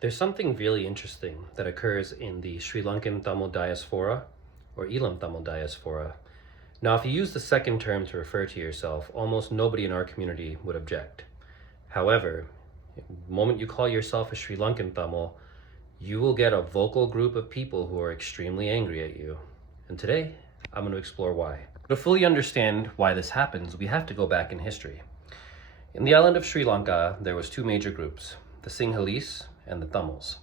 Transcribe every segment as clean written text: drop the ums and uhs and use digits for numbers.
There's something really interesting that occurs in the Sri Lankan Tamil diaspora, or Elam Tamil diaspora. Now, if you use the second term to refer to yourself, almost nobody in our community would object. However, the moment you call yourself a Sri Lankan Tamil, you will get a vocal group of people who are extremely angry at you. And today, I'm going to explore why. To fully understand why this happens, we have to go back in history. In the island of Sri Lanka, there was two major groups, the Sinhalese and the Tamils.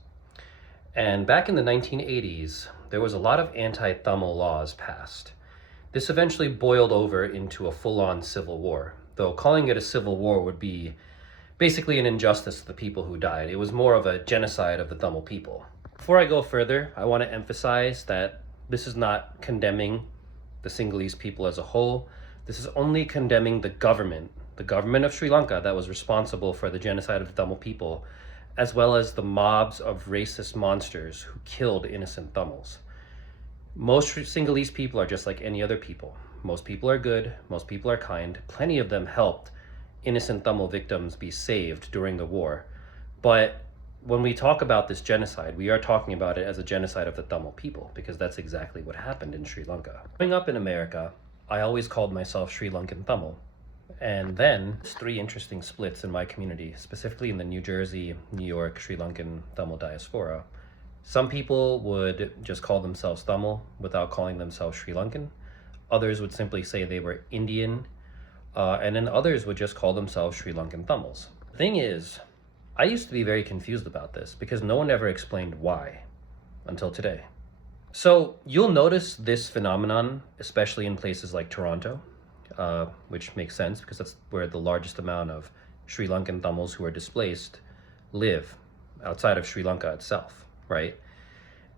And back in the 1980s, there was a lot of anti-Tamil laws passed. This eventually boiled over into a full-on civil war, though calling it a civil war would be basically an injustice to the people who died. It was more of a genocide of the Tamil people. Before I go further, I want to emphasize that this is not condemning the Sinhalese people as a whole. This is only condemning the government of Sri Lanka that was responsible for the genocide of the Tamil people, as well as the mobs of racist monsters who killed innocent Tamils. Most Sinhalese people are just like any other people. Most people are good, most people are kind. Plenty of them helped innocent Tamil victims be saved during the war. But when we talk about this genocide, we are talking about it as a genocide of the Tamil people, because that's exactly what happened in Sri Lanka. Growing up in America, I always called myself Sri Lankan Tamil. And then there's three interesting splits in my community, specifically in the New Jersey, New York, Sri Lankan Tamil diaspora. Some people would just call themselves Tamil without calling themselves Sri Lankan. Others would simply say they were Indian. And then others would just call themselves Sri Lankan Tamils. The thing is, I used to be very confused about this because no one ever explained why until today. So you'll notice this phenomenon, especially in places like Toronto, which makes sense because that's where the largest amount of Sri Lankan Tamils who are displaced live, outside of Sri Lanka itself, right?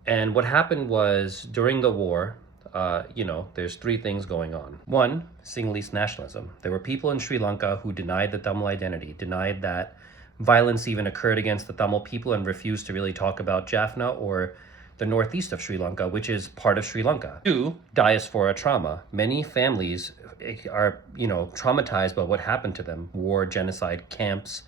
And what happened was during the war, there's three things going on. One, Sinhalese nationalism. There were people in Sri Lanka who denied the Tamil identity, denied that violence even occurred against the Tamil people, and refused to really talk about Jaffna or the northeast of Sri Lanka, which is part of Sri Lanka. Two, diaspora trauma. Many families are, traumatized by what happened to them, war, genocide, camps,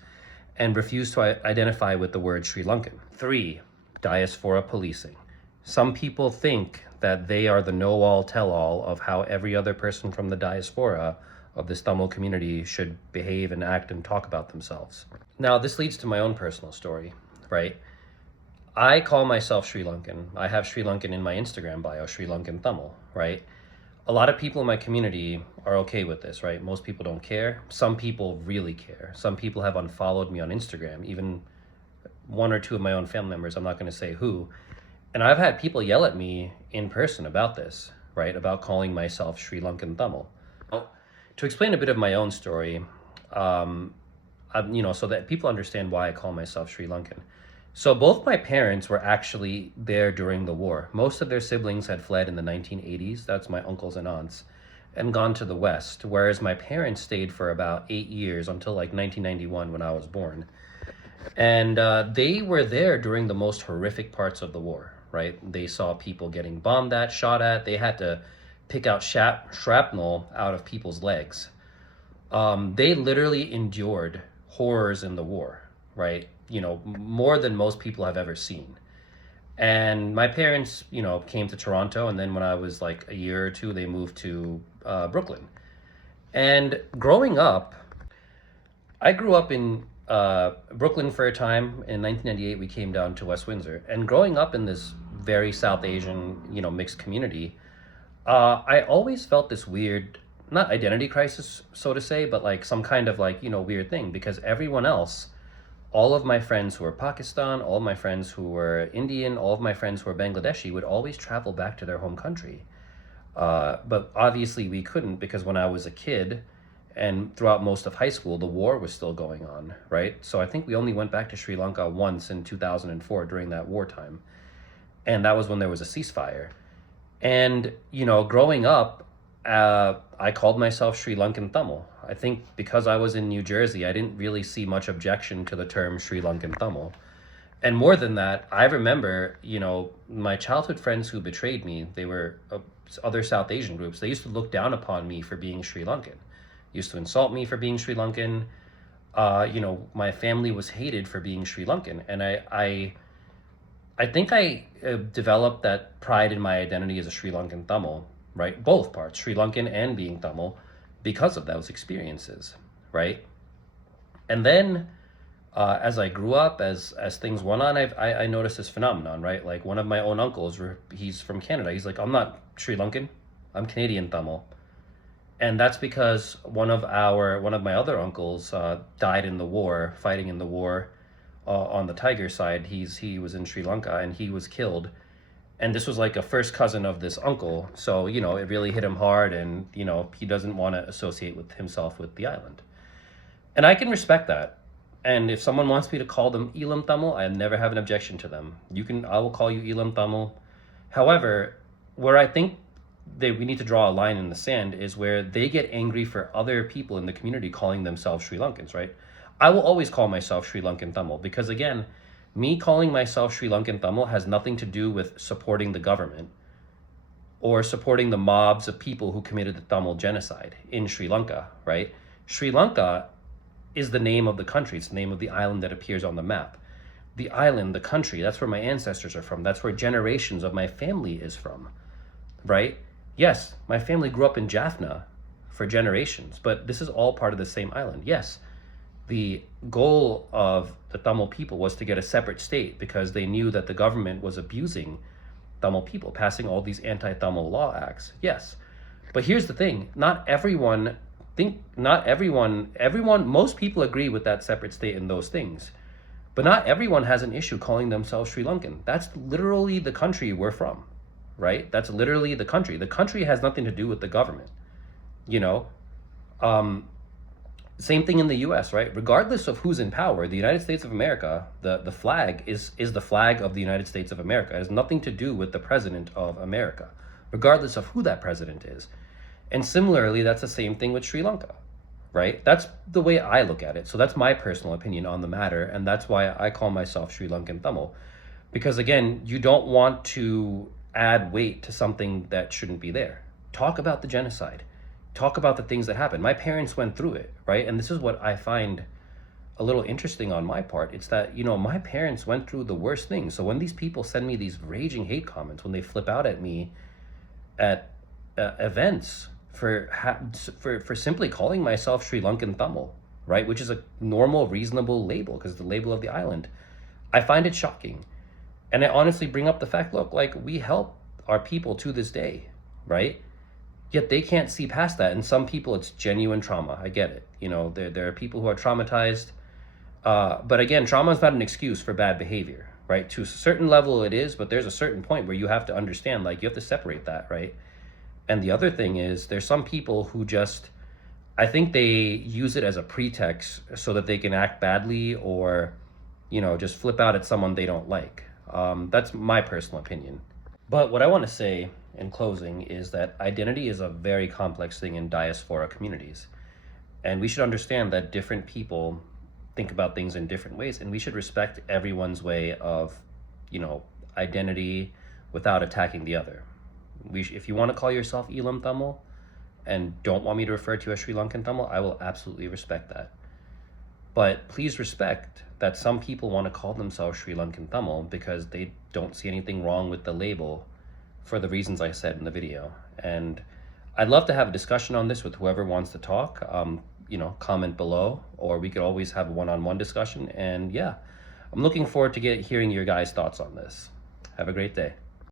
and refuse to identify with the word Sri Lankan. Three, diaspora policing. Some people think that they are the know-all, tell-all of how every other person from the diaspora of this Tamil community should behave and act and talk about themselves. Now, this leads to my own personal story, right? I call myself Sri Lankan. I have Sri Lankan in my Instagram bio, Sri Lankan Tamil, right? A lot of people in my community are okay with this, right? Most people don't care. Some people really care. Some people have unfollowed me on Instagram, even one or two of my own family members, I'm not going to say who. And I've had people yell at me in person about this, right? About calling myself Sri Lankan Tamil. Well, to explain a bit of my own story, so that people understand why I call myself Sri Lankan. So both my parents were actually there during the war. Most of their siblings had fled in the 1980s, that's my uncles and aunts, and gone to the West, whereas my parents stayed for about 8 years until like 1991 when I was born. And they were there during the most horrific parts of the war, right? They saw people getting bombed at, shot at. They had to pick out shrapnel out of people's legs. They literally endured horrors in the war, right? More than most people have ever seen. And my parents, came to Toronto, and then when I was like a year or two, they moved to Brooklyn. And growing up, I grew up in Brooklyn for a time. In 1998, we came down to West Windsor. And growing up in this very South Asian, mixed community, I always felt this weird, not identity crisis, so to say, but like some kind of weird thing, because everyone else, all of my friends who were Pakistan, all of my friends who were Indian, all of my friends who were Bangladeshi would always travel back to their home country. But obviously we couldn't, because when I was a kid and throughout most of high school, the war was still going on, right? So I think we only went back to Sri Lanka once in 2004 during that wartime. And that was when there was a ceasefire. And, growing up, I called myself Sri Lankan Tamil. I think because I was in New Jersey, I didn't really see much objection to the term Sri Lankan Tamil. And more than that, I remember, my childhood friends who betrayed me, they were other South Asian groups. They used to look down upon me for being Sri Lankan. Used to insult me for being Sri Lankan. My family was hated for being Sri Lankan. And I I think I developed that pride in my identity as a Sri Lankan Tamil, right? Both parts, Sri Lankan and being Tamil, because of those experiences, right? And then as I grew up, as things went on, I noticed this phenomenon, right? Like one of my own uncles, he's from Canada. He's like, I'm not Sri Lankan, I'm Canadian Tamil, and that's because one of my other uncles died in the war, fighting in the war on the Tiger side. He was in Sri Lanka and he was killed, and this was like a first cousin of this uncle. So it really hit him hard, and he doesn't want to associate with himself with the island, and I can respect that. And if someone wants me to call them Elam Tamil, I never have an objection to them. I will call you Elam Tamil. However, where I think we need to draw a line in the sand is where they get angry for other people in the community calling themselves Sri Lankans, right? I will always call myself Sri Lankan Tamil because, again, me calling myself Sri Lankan Tamil has nothing to do with supporting the government or supporting the mobs of people who committed the Tamil genocide in Sri Lanka, right? Sri Lanka is the name of the country. It's the name of the island that appears on the map. The island, the country, that's where my ancestors are from. That's where generations of my family is from, right? Yes, my family grew up in Jaffna for generations, but this is all part of the same island. Yes, the goal of the Tamil people was to get a separate state because they knew that the government was abusing Tamil people, passing all these anti-Tamil law acts. Yes, but here's the thing: most people agree with that separate state and those things, but not everyone has an issue calling themselves Sri Lankan. That's literally the country we're from, right? That's literally the country. The country has nothing to do with the government, you know? Same thing in the US, right? Regardless of who's in power, the United States of America, the flag is the flag of the United States of America. It has nothing to do with the president of America, regardless of who that president is. And similarly, that's the same thing with Sri Lanka, right? That's the way I look at it. So that's my personal opinion on the matter. And that's why I call myself Sri Lankan Tamil. Because again, you don't want to add weight to something that shouldn't be there. Talk about the genocide. Talk about the things that happened. My parents went through it, right? And this is what I find a little interesting on my part. It's that, my parents went through the worst things. So when these people send me these raging hate comments, when they flip out at me at events for simply calling myself Sri Lankan Tamil, right? Which is a normal, reasonable label because the label of the island, I find it shocking. And I honestly bring up the fact, look, like we help our people to this day, right? Yet they can't see past that. And some people, it's genuine trauma. I get it. There are people who are traumatized. But again, trauma is not an excuse for bad behavior, right? To a certain level it is, but there's a certain point where you have to understand, like you have to separate that, right? And the other thing is there's some people who I think they use it as a pretext so that they can act badly or, just flip out at someone they don't like. That's my personal opinion. But what I want to say in closing is that identity is a very complex thing in diaspora communities. And we should understand that different people think about things in different ways, and we should respect everyone's way of, identity without attacking the other. If you want to call yourself Elam Tamil and don't want me to refer to you as Sri Lankan Tamil, I will absolutely respect that. But please respect that some people want to call themselves Sri Lankan Tamil because they don't see anything wrong with the label for the reasons I said in the video. And I'd love to have a discussion on this with whoever wants to talk. Comment below, or we could always have a one-on-one discussion. And yeah, I'm looking forward to hearing your guys' thoughts on this. Have a great day.